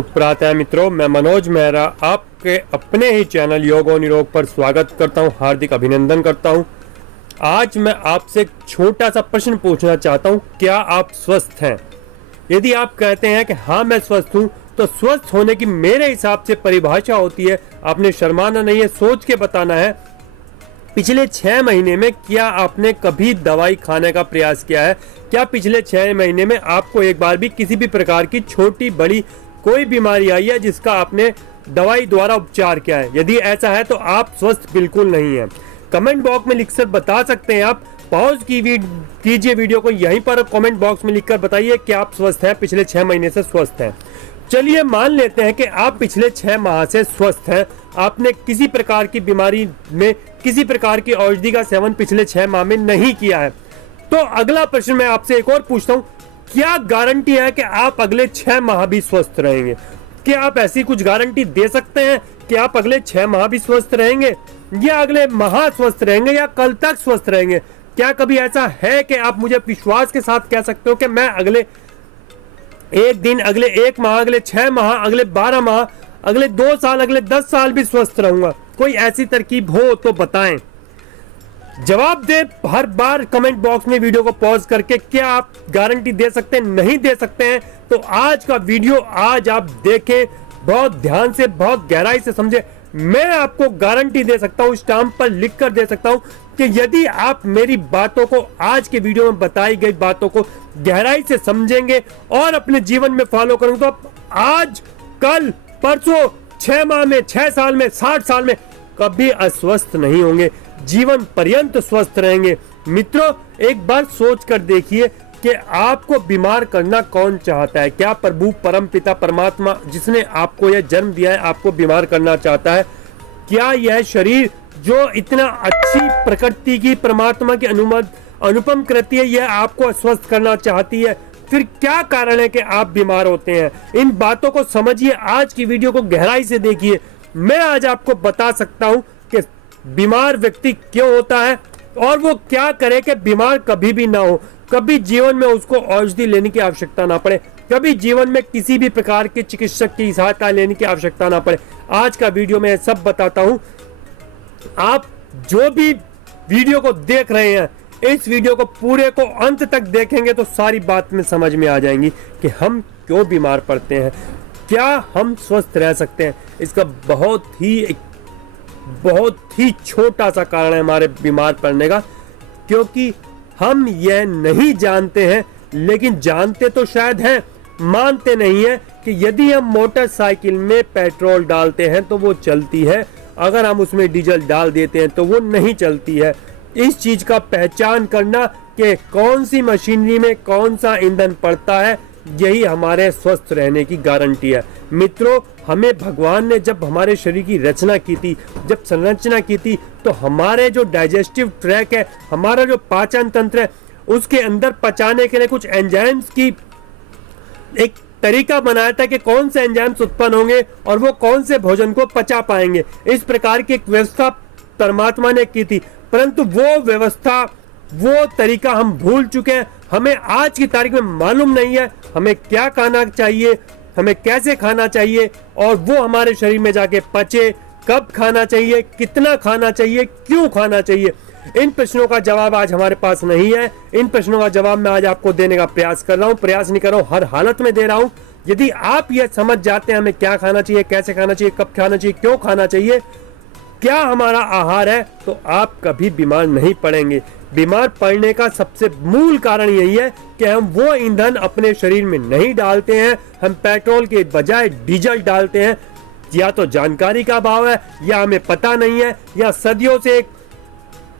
सुप्रभात है मित्रों, मैं मनोज मेहरा आपके अपने ही चैनल योग और निरोग पर स्वागत करता हूं, हार्दिक अभिनंदन करता हूं। आज मैं आपसे एक छोटा सा प्रश्न पूछना चाहता हूं, क्या आप स्वस्थ हैं? यदि आप कहते हैं कि हाँ मैं स्वस्थ हूं, तो स्वस्थ होने की मेरे हिसाब से परिभाषा होती है, आपने शर्माना नहीं है, सोच के बताना है। पिछले 6 महीने में क्या आपने कभी दवाई खाने का प्रयास किया है? क्या पिछले 6 महीने में आपको एक बार भी किसी भी प्रकार की छोटी बड़ी कोई बीमारी आई है जिसका आपने दवाई द्वारा उपचार किया है? यदि ऐसा है तो आप स्वस्थ बिल्कुल नहीं हैं। कमेंट बॉक्स में लिखकर बता सकते हैं आप। पॉज कीजिए वीडियो को, यहीं पर कमेंट बॉक्स में लिखकर बताइए कि आप स्वस्थ हैं, पिछले 6 महीने से स्वस्थ हैं। चलिए मान लेते हैं कि आप पिछले 6 माह से स्वस्थ हैं, आपने किसी प्रकार की बीमारी में किसी प्रकार की औषधि का सेवन पिछले 6 माह में नहीं किया है। तो अगला प्रश्न मैं आपसे एक और पूछता हूं, क्या गारंटी है कि आप अगले 6 माह भी स्वस्थ रहेंगे? क्या आप ऐसी कुछ गारंटी दे सकते हैं कि आप अगले 6 माह भी स्वस्थ रहेंगे, या अगले माह स्वस्थ रहेंगे, या कल तक स्वस्थ रहेंगे? क्या कभी ऐसा है कि आप मुझे विश्वास के साथ कह सकते हो कि मैं अगले एक दिन, अगले 1 माह, अगले 6 माह, अगले 12 माह, अगले 2 साल, अगले 10 साल भी स्वस्थ रहूंगा? कोई ऐसी तरकीब हो तो बताएं, जवाब दे। हर बार कमेंट बॉक्स में वीडियो को पॉज करके क्या आप गारंटी दे सकते हैं? नहीं दे सकते हैं तो आज का वीडियो आज आप देखें, बहुत ध्यान से, बहुत गहराई से समझे। मैं आपको गारंटी दे सकता हूं, स्टाम्प पर लिख कर दे सकता हूं कि यदि आप मेरी बातों को, आज के वीडियो में बताई गई बातों को गहराई से समझेंगे और अपने जीवन में फॉलो करेंगे, तो आप आज, कल, परसों, 6 माह में, 6 साल में, 60 साल में कभी अस्वस्थ नहीं होंगे, जीवन पर्यंत स्वस्थ रहेंगे। मित्रों, एक बार सोच कर देखिए कि आपको बीमार करना कौन चाहता है? क्या प्रभु परम पिता परमात्मा जिसने आपको यह जन्म दिया है आपको बीमार करना चाहता है? क्या यह शरीर जो इतना अच्छी प्रकृति की, परमात्मा की अनुपम कृति है, यह आपको अस्वस्थ करना चाहती है? फिर क्या कारण है कि आप बीमार होते हैं? इन बातों को समझिए, आज की वीडियो को गहराई से देखिए। मैं आज आपको बता सकता हूं कि बीमार व्यक्ति क्यों होता है और वो क्या करे कि बीमार कभी भी ना हो, कभी जीवन में उसको औषधि लेने की आवश्यकता ना पड़े, कभी जीवन में किसी भी प्रकार के चिकित्सक की सहायता लेने की आवश्यकता ना पड़े। आज का वीडियो में सब बताता हूं। आप जो भी वीडियो को देख रहे हैं, इस वीडियो को पूरे को अंत तक देखेंगे तो सारी बात में समझ में आ जाएंगी कि हम क्यों बीमार पड़ते हैं, क्या हम स्वस्थ रह सकते हैं। इसका बहुत ही छोटा सा कारण है हमारे बीमार पड़ने का, क्योंकि हम यह नहीं जानते हैं, लेकिन जानते तो शायद हैं, मानते नहीं है कि यदि हम मोटरसाइकिल में पेट्रोल डालते हैं तो वो चलती है, अगर हम उसमें डीजल डाल देते हैं तो वो नहीं चलती है। इस चीज का पहचान करना कि कौन सी मशीनरी में कौन सा ईंधन पड़ता है, यही हमारे स्वस्थ रहने की गारंटी है। मित्रों, हमें भगवान ने जब हमारे शरीर की रचना की थी, जब संरचना की थी, तो हमारे जो डाइजेस्टिव ट्रैक है, हमारा जो पाचन तंत्र है, उसके अंदर पचाने के लिए कुछ एंजाइम्स की एक तरीका बनाया था कि कौन से एंजाइम्स उत्पन्न होंगे और वो कौन से भोजन को पचा पाएंगे। इस प्रकार की एक व्यवस्था परमात्मा ने की थी, परंतु वो व्यवस्था, वो तरीका हम भूल चुके हैं। हमें आज की तारीख में मालूम नहीं है हमें क्या खाना चाहिए, हमें कैसे खाना चाहिए, और वो हमारे शरीर में जाके पचे, कब खाना चाहिए, कितना खाना चाहिए, क्यों खाना चाहिए। इन प्रश्नों का जवाब आज हमारे पास नहीं है। इन प्रश्नों का जवाब मैं आज आपको देने का प्रयास कर रहा हूं, प्रयास नहीं कर रहा हूं, हर हालत में दे रहा हूं। यदि आप यह समझ जाते हैं हमें क्या खाना चाहिए, कैसे खाना चाहिए, कब खाना चाहिए, क्यों खाना चाहिए, क्या हमारा आहार है, तो आप कभी बीमार नहीं पड़ेंगे। बीमार पड़ने का सबसे मूल कारण यही है कि हम वो ईंधन अपने शरीर में नहीं डालते हैं, हम पेट्रोल के बजाय डीजल डालते हैं। या तो जानकारी का अभाव है, या हमें पता नहीं है, या सदियों से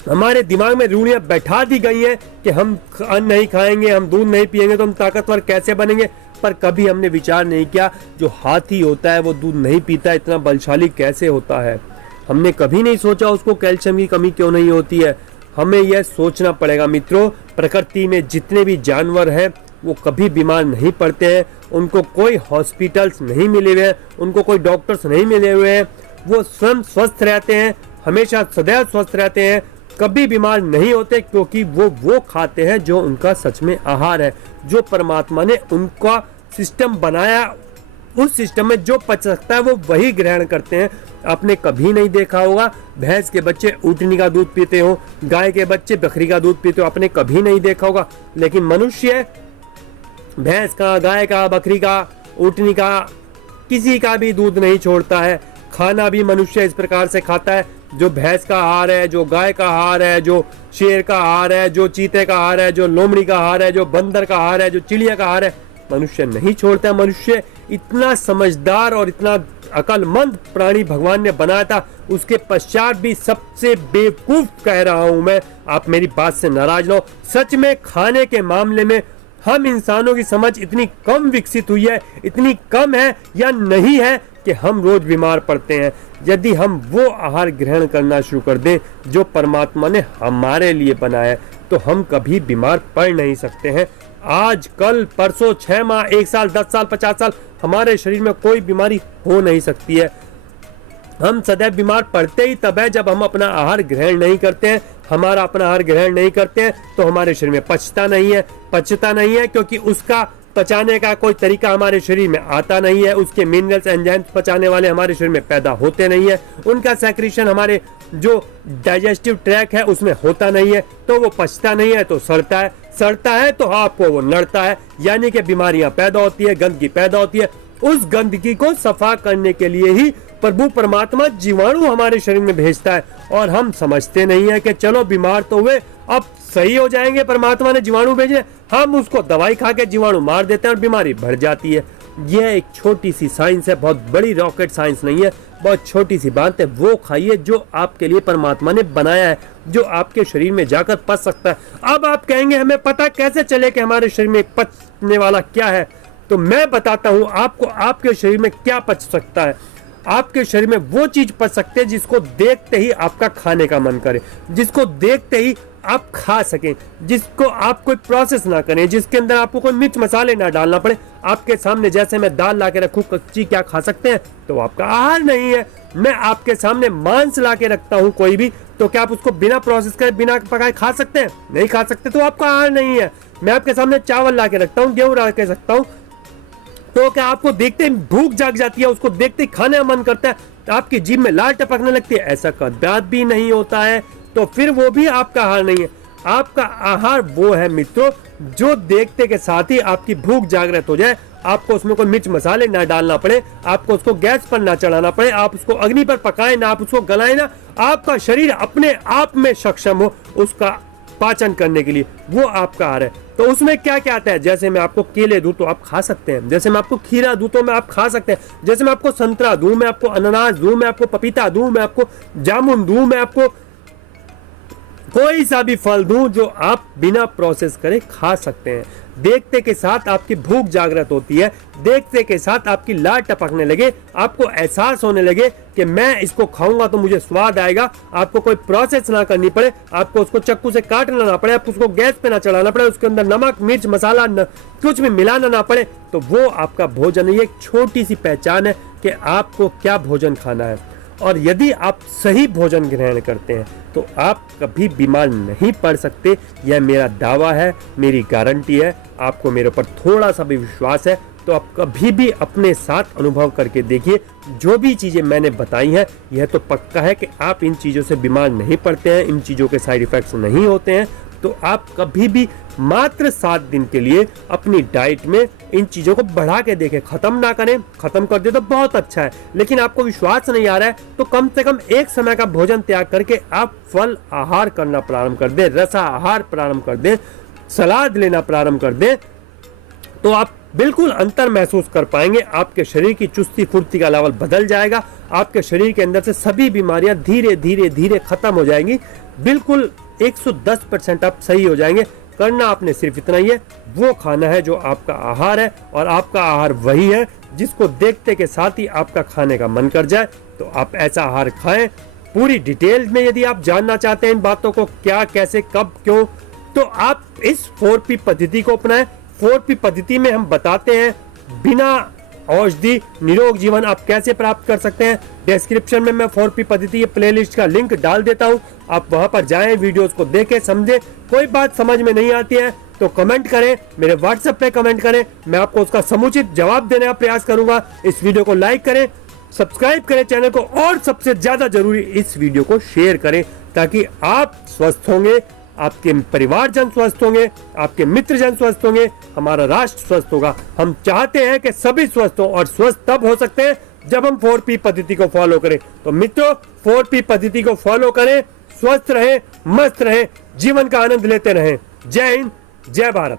हमारे दिमाग में रूढ़ियां बैठा दी गई हैं कि हम अन्न नहीं खाएंगे, हम दूध नहीं पिएंगे तो हम ताकतवर कैसे बनेंगे। पर कभी हमने विचार नहीं किया, जो हाथी होता है वो दूध नहीं पीता, इतना बलशाली कैसे होता है? हमने कभी नहीं सोचा उसको कैल्शियम की कमी क्यों नहीं होती है। हमें यह सोचना पड़ेगा। मित्रों, प्रकृति में जितने भी जानवर हैं वो कभी बीमार नहीं पड़ते हैं, उनको कोई हॉस्पिटल्स नहीं मिले हुए हैं, उनको कोई डॉक्टर्स नहीं मिले हुए हैं, वो स्वयं स्वस्थ रहते हैं, हमेशा सदैव स्वस्थ रहते हैं, कभी बीमार नहीं होते, क्योंकि वो खाते हैं जो उनका सच में आहार है, जो परमात्मा ने उनका सिस्टम बनाया उस सिस्टम में जो पच सकता है वो वही ग्रहण करते हैं। आपने कभी नहीं देखा होगा भैंस के बच्चे ऊँटनी का दूध पीते हो, गाय के बच्चे बकरी का दूध पीते हो, आपने कभी नहीं देखा होगा। लेकिन मनुष्य भैंस का, गाय का, बकरी का, ऊँटनी का, किसी का भी दूध नहीं छोड़ता है। खाना भी मनुष्य इस प्रकार से खाता है, जो भैंस का आहार है, जो गाय का आहार है, जो शेर का आहार है, जो चीते का आहार है, जो लोमड़ी का आहार है, जो बंदर का आहार है, जो चिड़िया का आहार है, मनुष्य नहीं छोड़ता है। मनुष्य इतना समझदार और इतना अक्लमंद प्राणी भगवान ने बनाया था, उसके पश्चात भी सबसे बेवकूफ कह रहा हूं मैं, आप मेरी बात से नाराज ना हो। सच में खाने के मामले में हम इंसानों की समझ इतनी कम विकसित हुई है, इतनी कम है या नहीं है कि हम रोज बीमार पड़ते हैं। यदि हम वो आहार ग्रहण करना शुरू कर दें जो परमात्मा ने हमारे लिए बनाया है, तो हम कभी बीमार पड़ नहीं सकते हैं। आज, कल, परसों, 6 माह, 1 साल, 10 साल, 50 साल हमारे शरीर में कोई बीमारी हो नहीं सकती है। हम सदैव बीमार पड़ते ही तब है जब हम अपना आहार ग्रहण नहीं करते हैं। हमारा अपना आहार ग्रहण नहीं करते हैं तो हमारे शरीर में पचता नहीं है क्योंकि उसका पचाने का कोई तरीका हमारे शरीर में आता नहीं है। उसके मिनरल्स, एंजाइम्स पचाने वाले हमारे शरीर में पैदा होते नहीं है। उनका सेक्रेशन हमारे जो डाइजेस्टिव ट्रैक है उसमें होता नहीं है, तो वो पचता नहीं है, तो सड़ता है तो आपको वो नड़ता है, यानी कि बीमारियां पैदा होती है, गंदगी पैदा होती है। उस गंदगी को सफा करने के लिए ही प्रभु परमात्मा जीवाणु हमारे शरीर में भेजता है, और हम समझते नहीं है कि चलो बीमार तो हुए, अब सही हो जाएंगे, परमात्मा ने जीवाणु भेजे, हम उसको दवाई खा के जीवाणु मार देते हैं और बीमारी बढ़ जाती है। यह एक छोटी सी साइंस है, बहुत बड़ी रॉकेट साइंस नहीं है, बहुत छोटी सी बात है। वो खाइए जो आपके लिए परमात्मा ने बनाया है, जो आपके शरीर में जाकर पच सकता है। अब आप कहेंगे हमें पता कैसे चले कि हमारे शरीर में पचने वाला क्या है, तो मैं बताता हूं आपको आपके शरीर में क्या पच सकता है। आपके शरीर में वो चीज पच सकते हैं जिसको देखते ही आपका खाने का मन करे, जिसको देखते ही आप खा सकें, जिसको आप कोई प्रोसेस ना करें, जिसके अंदर आपको कोई मिर्च मसाले ना डालना पड़े। आपके सामने जैसे मैं दाल ला के रखूं कच्ची, क्या खा सकते हैं? तो आपका आहार नहीं है। मैं आपके सामने मांस ला के रखता हूं कोई भी, तो क्या आप उसको बिना प्रोसेस करे, बिना पकाए खा सकते हैं? नहीं खा सकते, तो आपका आहार नहीं है। मैं आपके सामने चावल ला के रखता हूं, गेहूं ला के रखता हूं, तो क्या आपको देखते ही भूख जाग जाती है, उसको देखते ही खाने का मन करता है, आपकी जीभ में लाल टपकने लगती है? ऐसा कदापि भी नहीं होता है। तो फिर वो भी आपका आहार नहीं है। आपका आहार वो है मित्रों, जो देखते के साथ ही आपकी भूख जागृत हो जाए, आपको उसमें कोई मिर्च मसाले ना डालना पड़े, आपको उसको गैस पर ना चढ़ाना पड़े, आप उसको अग्नि पर पकाएं ना, आप उसको गलाएं ना, आपका शरीर अपने आप में सक्षम हो उसका पाचन करने के लिए, वो आपका आहार है। तो उसमें क्या क्या आता है? जैसे मैं आपको केले दूं तो आप खा सकते हैं, जैसे मैं आपको खीरा दूं तो मैं आप खा सकते हैं, जैसे मैं आपको संतरा दूं, मैं आपको अनानास दूं, मैं आपको पपीता दूं, मैं आपको जामुन दूं, मैं आपको कोई सा भी फल दूं, जो आप बिना प्रोसेस करे खा सकते हैं। देखते के साथ आपकी भूख जागृत होती है, देखते के साथ आपकी लार टपकने लगे, आपको एहसास होने लगे कि मैं इसको खाऊंगा तो मुझे स्वाद आएगा। आपको कोई प्रोसेस ना करनी पड़े, आपको उसको चाकू से काटना ना पड़े, आपको उसको गैस पे ना चढ़ाना पड़े, उसके अंदर नमक, मिर्च, मसाला कुछ भी मिलाना ना पड़े, तो वो आपका भोजन है। ये एक छोटी सी पहचान है कि आपको क्या भोजन खाना है। और यदि आप सही भोजन ग्रहण करते हैं तो आप कभी बीमार नहीं पड़ सकते। यह मेरा दावा है, मेरी गारंटी है। आपको मेरे ऊपर थोड़ा सा भी विश्वास है तो आप कभी भी अपने साथ अनुभव करके देखिए। जो भी चीज़ें मैंने बताई हैं, यह तो पक्का है कि आप इन चीज़ों से बीमार नहीं पड़ते हैं, इन चीज़ों के साइड इफ़ेक्ट्स नहीं होते हैं। तो आप कभी भी मात्र 7 दिन के लिए अपनी डाइट में इन चीज़ों को बढ़ा के देखें। ख़त्म ना करें, ख़त्म कर दे तो बहुत अच्छा है, लेकिन आपको विश्वास नहीं आ रहा है तो कम से कम एक समय का भोजन त्याग करके आप फल आहार करना प्रारंभ कर दें, रसा आहार प्रारंभ कर दें, सलाद लेना प्रारंभ कर दें, तो आप बिल्कुल अंतर महसूस कर पाएंगे। आपके शरीर की चुस्ती फुर्ती का लेवल बदल जाएगा, आपके शरीर के अंदर से सभी बीमारियां धीरे धीरे धीरे खत्म हो जाएंगी। बिल्कुल 110% आप सही हो जाएंगे। करना आपने सिर्फ इतना ही है, वो खाना है जो आपका आहार है, और आपका आहार वही है जिसको देखते के साथ ही आपका खाने का मन कर जाए। तो आप ऐसा आहार खाएं। पूरी डिटेल में यदि आप जानना चाहते हैं इन बातों को, क्या, कैसे, कब, क्यों, तो आप इस 4P पद्धति को अपनाएं। 4P पद्धति में हम बताते हैं बिना औषधि निरोग जीवन आप कैसे प्राप्त कर सकते हैं। डिस्क्रिप्शन में मैं 4P पद्धति के प्लेलिस्ट का लिंक डाल देता हूं, आप वहां पर जाएं, वीडियोस को देखें, समझें। कोई बात समझ में नहीं आती है तो कमेंट करें, मेरे व्हाट्सएप पे कमेंट करें, मैं आपको उसका समुचित जवाब देने का प्रयास करूंगा। इस वीडियो को लाइक करें, सब्सक्राइब करें चैनल को, और सबसे ज्यादा जरूरी इस वीडियो को शेयर करें, ताकि आप स्वस्थ होंगे, आपके परिवारजन स्वस्थ होंगे, आपके मित्रजन स्वस्थ होंगे, हमारा राष्ट्र स्वस्थ होगा। हम चाहते हैं कि सभी स्वस्थ हो, और स्वस्थ तब हो सकते हैं जब हम 4P पद्धति को फॉलो करें। तो मित्रों, 4P पद्धति को फॉलो करें, स्वस्थ रहें, मस्त रहें, जीवन का आनंद लेते रहें। जय हिंद, जय भारत।